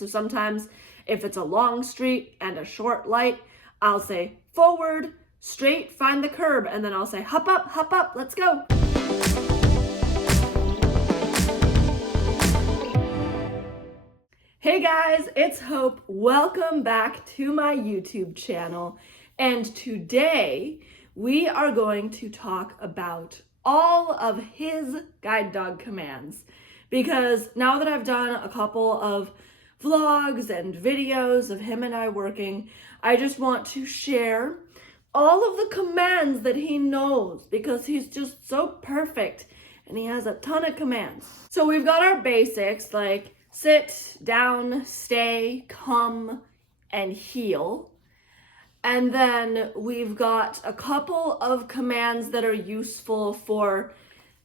So sometimes if it's a long street and a short light, I'll say forward, straight, find the curb, and then I'll say hop up, let's go. Hey guys, it's Hope. Welcome back to my YouTube channel. And today we are going to talk about all of his guide dog commands. Because now that I've done a couple of vlogs and videos of him and I working, I just want to share all of the commands that he knows because he's just so perfect and he has a ton of commands. So we've got our basics like sit, down, stay, come, and heel. And then we've got a couple of commands that are useful for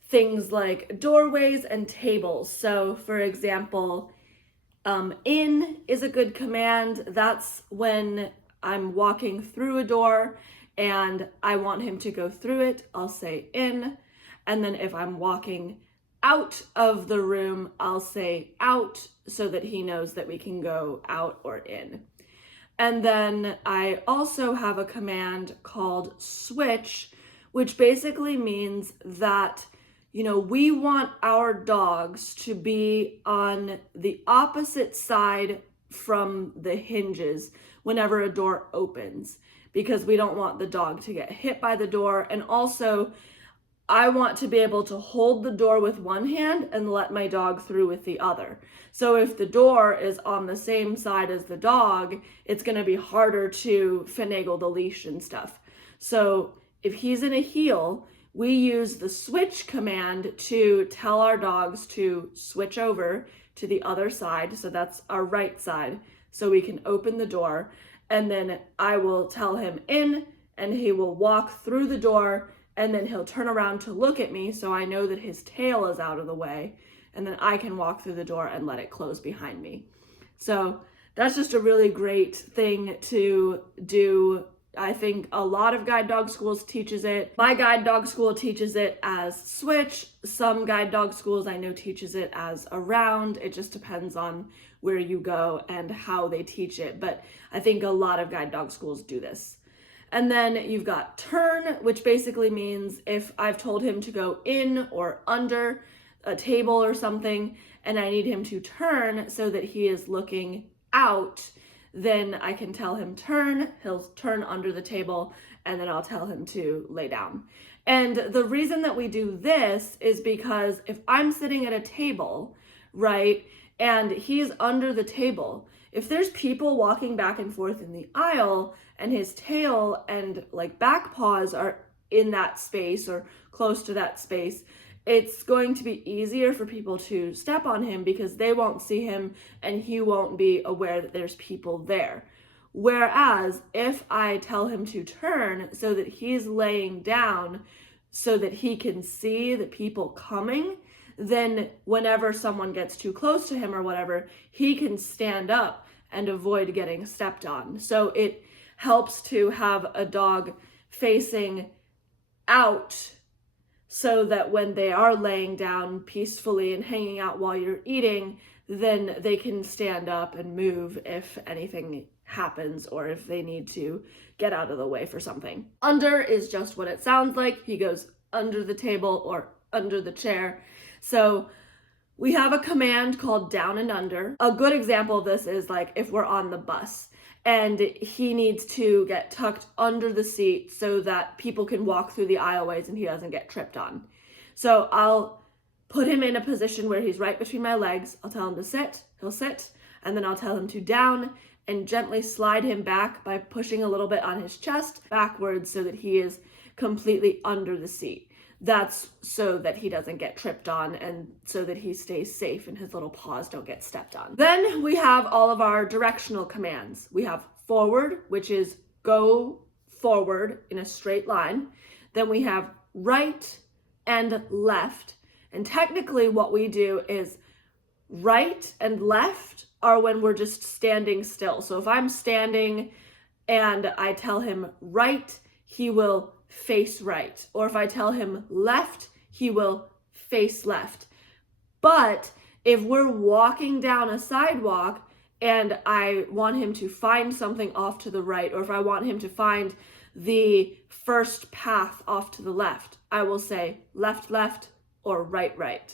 things like doorways and tables. So for example, in is a good command. That's when I'm walking through a door and I want him to go through it, I'll say in. And then if I'm walking out of the room, I'll say out so that he knows that we can go out or in. And then I also have a command called switch, which basically means that, we want our dogs to be on the opposite side from the hinges whenever a door opens, because we don't want the dog to get hit by the door. And also, I want to be able to hold the door with one hand and let my dog through with the other. So if the door is on the same side as the dog, it's going to be harder to finagle the leash and stuff. So if he's in a heel, we use the switch command to tell our dogs to switch over to the other side. So that's our right side. So we can open the door, and then I will tell him in and he will walk through the door. And then he'll turn around to look at me so I know that his tail is out of the way. And then I can walk through the door and let it close behind me. So that's just a really great thing to do. I think a lot of guide dog schools teaches it. My guide dog school teaches it as switch. Some guide dog schools I know teaches it as around. It just depends on where you go and how they teach it. But I think a lot of guide dog schools do this. And then you've got turn, which basically means if I've told him to go in or under a table or something, and I need him to turn so that he is looking out, then I can tell him turn, he'll turn under the table, and then I'll tell him to lay down. And the reason that we do this is because if I'm sitting at a table, right, and he's under the table, if there's people walking back and forth in the aisle and his tail and like back paws are in that space or close to that space, it's going to be easier for people to step on him because they won't see him and he won't be aware that there's people there. Whereas if I tell him to turn so that he's laying down so that he can see the people coming, then whenever someone gets too close to him or whatever, he can stand up and avoid getting stepped on. So it helps to have a dog facing out so that when they are laying down peacefully and hanging out while you're eating, then they can stand up and move if anything happens or if they need to get out of the way for something. Under is just what it sounds like. He goes under the table or under the chair. So we have a command called down and under. A good example of this is like if we're on the bus and he needs to get tucked under the seat so that people can walk through the aisleways and he doesn't get tripped on. So I'll put him in a position where he's right between my legs. I'll tell him to sit, he'll sit, and then I'll tell him to down and gently slide him back by pushing a little bit on his chest backwards so that he is completely under the seat. That's so that he doesn't get tripped on and so that he stays safe and his little paws don't get stepped on. Then we have all of our directional commands. We have forward, which is go forward in a straight line. Then we have right and left. And technically what we do is right and left are when we're just standing still. So if I'm standing and I tell him right, he will face right. Or if I tell him left, he will face left. But if we're walking down a sidewalk and I want him to find something off to the right, or if I want him to find the first path off to the left, I will say left, left, or right, right.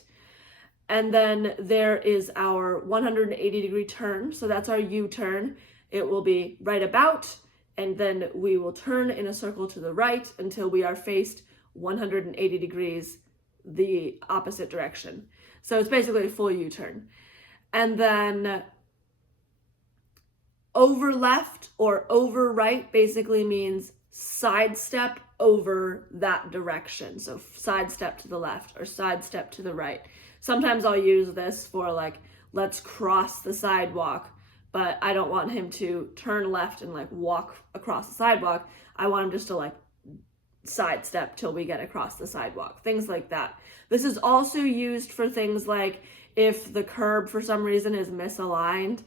And then there is our 180-degree turn. So that's our U-turn. It will be right about, and then we will turn in a circle to the right until we are faced 180 degrees the opposite direction. So it's basically a full U-turn. And then over left or over right basically means sidestep over that direction. So sidestep to the left or sidestep to the right. Sometimes I'll use this for like, let's cross the sidewalk, but I don't want him to turn left and like walk across the sidewalk. I want him just to like sidestep till we get across the sidewalk, things like that. This is also used for things like if the curb for some reason is misaligned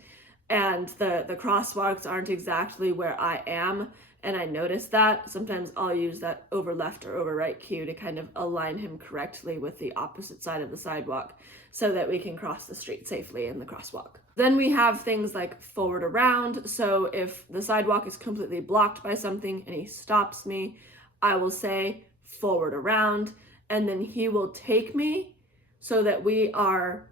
and the crosswalks aren't exactly where I am, and I notice that, sometimes I'll use that over left or over right cue to kind of align him correctly with the opposite side of the sidewalk so that we can cross the street safely in the crosswalk. Then we have things like forward around. So if the sidewalk is completely blocked by something and he stops me, I will say forward around, and then he will take me so that we are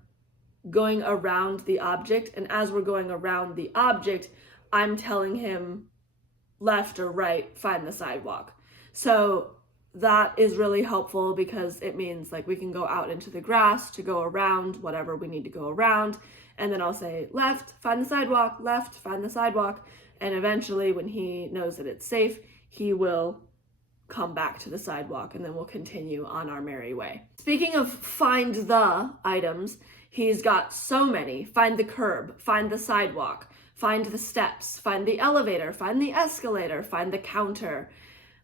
going around the object. And as we're going around the object, I'm telling him left or right, find the sidewalk. So that is really helpful because it means like we can go out into the grass to go around whatever we need to go around. And then I'll say left, find the sidewalk, left, find the sidewalk. And eventually when he knows that it's safe, he will come back to the sidewalk and then we'll continue on our merry way. Speaking of find the items, he's got so many. Find the curb, find the sidewalk, find the steps, find the elevator, find the escalator, find the counter,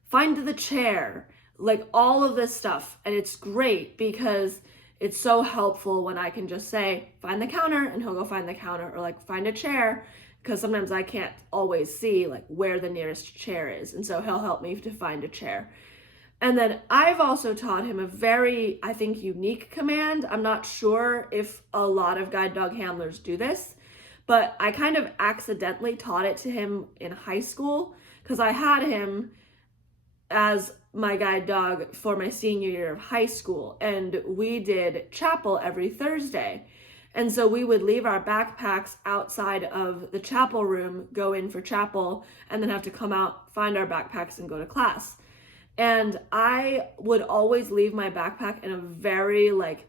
find the chair, like all of this stuff. And it's great because it's so helpful when I can just say, find the counter, and he'll go find the counter, or like find a chair, because sometimes I can't always see like where the nearest chair is. And so he'll help me to find a chair. And then I've also taught him a very, I think, unique command. I'm not sure if a lot of guide dog handlers do this, but I kind of accidentally taught it to him in high school because I had him as my guide dog for my senior year of high school, and we did chapel every Thursday. And so we would leave our backpacks outside of the chapel room, go in for chapel, and then have to come out, find our backpacks, and go to class. And I would always leave my backpack in a very like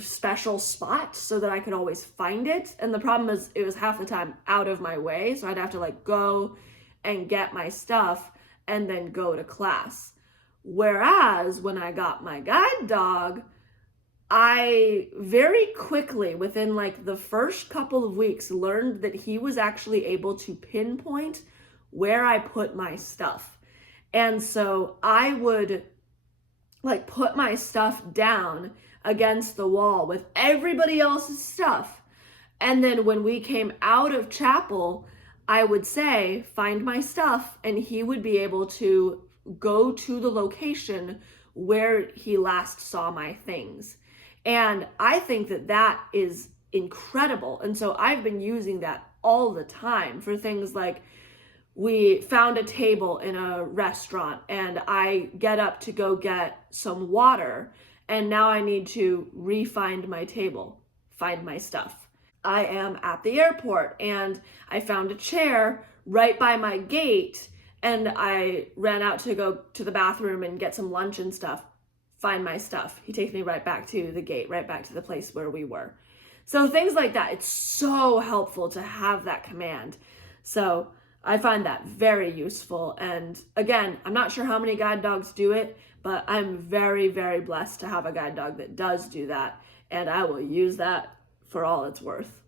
special spot so that I could always find it. And the problem is it was half the time out of my way, so I'd have to like go and get my stuff and then go to class. Whereas when I got my guide dog, I very quickly, within like the first couple of weeks, learned that he was actually able to pinpoint where I put my stuff. And so I would like put my stuff down against the wall with everybody else's stuff. And then when we came out of chapel, I would say, find my stuff, and he would be able to go to the location where he last saw my things. And I think that that is incredible. And so I've been using that all the time for things like we found a table in a restaurant and I get up to go get some water, and now I need to re-find my table, find my stuff. I am at the airport and I found a chair right by my gate and I ran out to go to the bathroom and get some lunch and stuff, find my stuff. He takes me right back to the gate, right back to the place where we were. So things like that, it's so helpful to have that command. So I find that very useful. And again, I'm not sure how many guide dogs do it, but I'm very, very blessed to have a guide dog that does do that. And I will use that for all it's worth.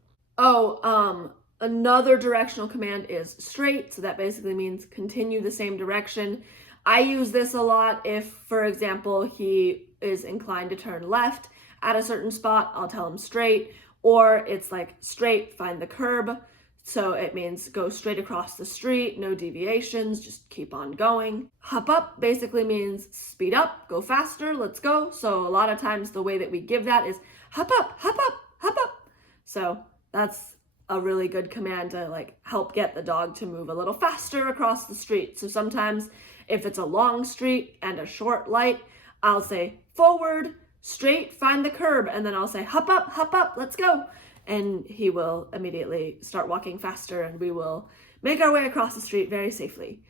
Another directional command is straight. So that basically means continue the same direction. I use this a lot if, for example, he is inclined to turn left at a certain spot, I'll tell him straight, or it's like straight, find the curb. So it means go straight across the street, no deviations, just keep on going. Hop up basically means speed up, go faster, let's go. So a lot of times the way that we give that is hop up, hop up, hop up. So that's a really good command to like help get the dog to move a little faster across the street. So sometimes if it's a long street and a short light, I'll say forward, straight, find the curb, and then I'll say hop up, let's go. And he will immediately start walking faster and we will make our way across the street very safely.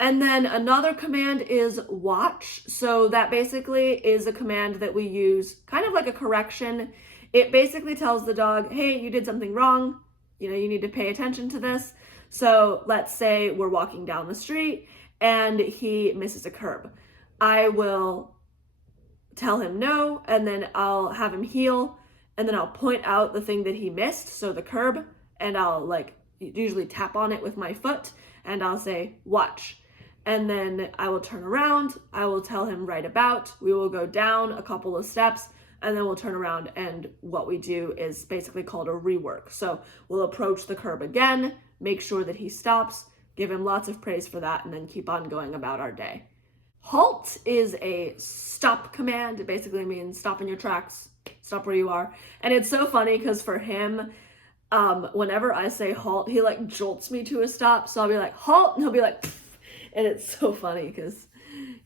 And then another command is watch. So that basically is a command that we use kind of like a correction. It basically tells the dog, hey, you did something wrong. You know, you need to pay attention to this. So let's say we're walking down the street and he misses a curb. I will tell him no, and then I'll have him heel, and then I'll point out the thing that he missed, so the curb, and I'll like usually tap on it with my foot, and I'll say, watch. And then I will turn around, I will tell him right about, we will go down a couple of steps, and then we'll turn around, and what we do is basically called a rework. So we'll approach the curb again, make sure that he stops, give him lots of praise for that, and then keep on going about our day. Halt is a stop command. It basically means stop in your tracks, stop where you are. And it's so funny because for him, whenever I say halt, he like jolts me to a stop. So I'll be like, halt, and he'll be like, pfft. And it's so funny because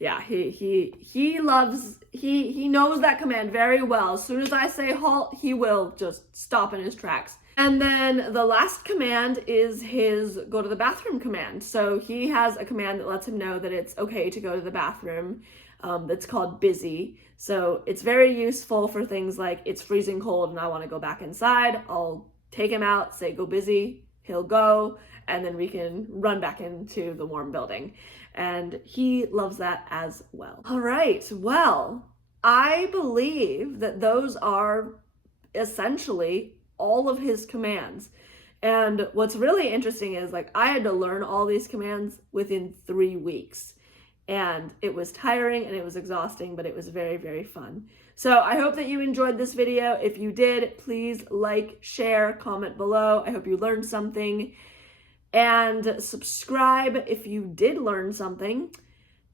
yeah, he knows that command very well. As soon as I say halt, he will just stop in his tracks. And then the last command is his go to the bathroom command. So he has a command that lets him know that it's okay to go to the bathroom. That's called busy. So it's very useful for things like it's freezing cold and I want to go back inside. I'll take him out, say go busy, he'll go, and then we can run back into the warm building. And he loves that as well. All right, well, I believe that those are essentially all of his commands. And what's really interesting is like I had to learn all these commands within 3 weeks. And it was tiring and it was exhausting, but it was very, very fun. So I hope that you enjoyed this video. If you did, please like, share, comment below. I hope you learned something. And subscribe if you did learn something.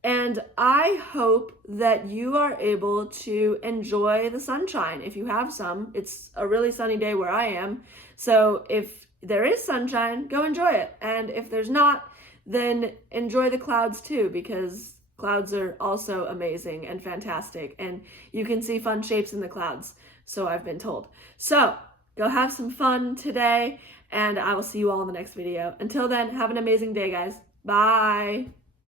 And I hope that you are able to enjoy the sunshine. If you have some, it's a really sunny day where I am. So if there is sunshine, go enjoy it. And if there's not, then enjoy the clouds too, because clouds are also amazing and fantastic. And you can see fun shapes in the clouds, so I've been told. So go have some fun today, and I will see you all in the next video. Until then, have an amazing day, guys. Bye.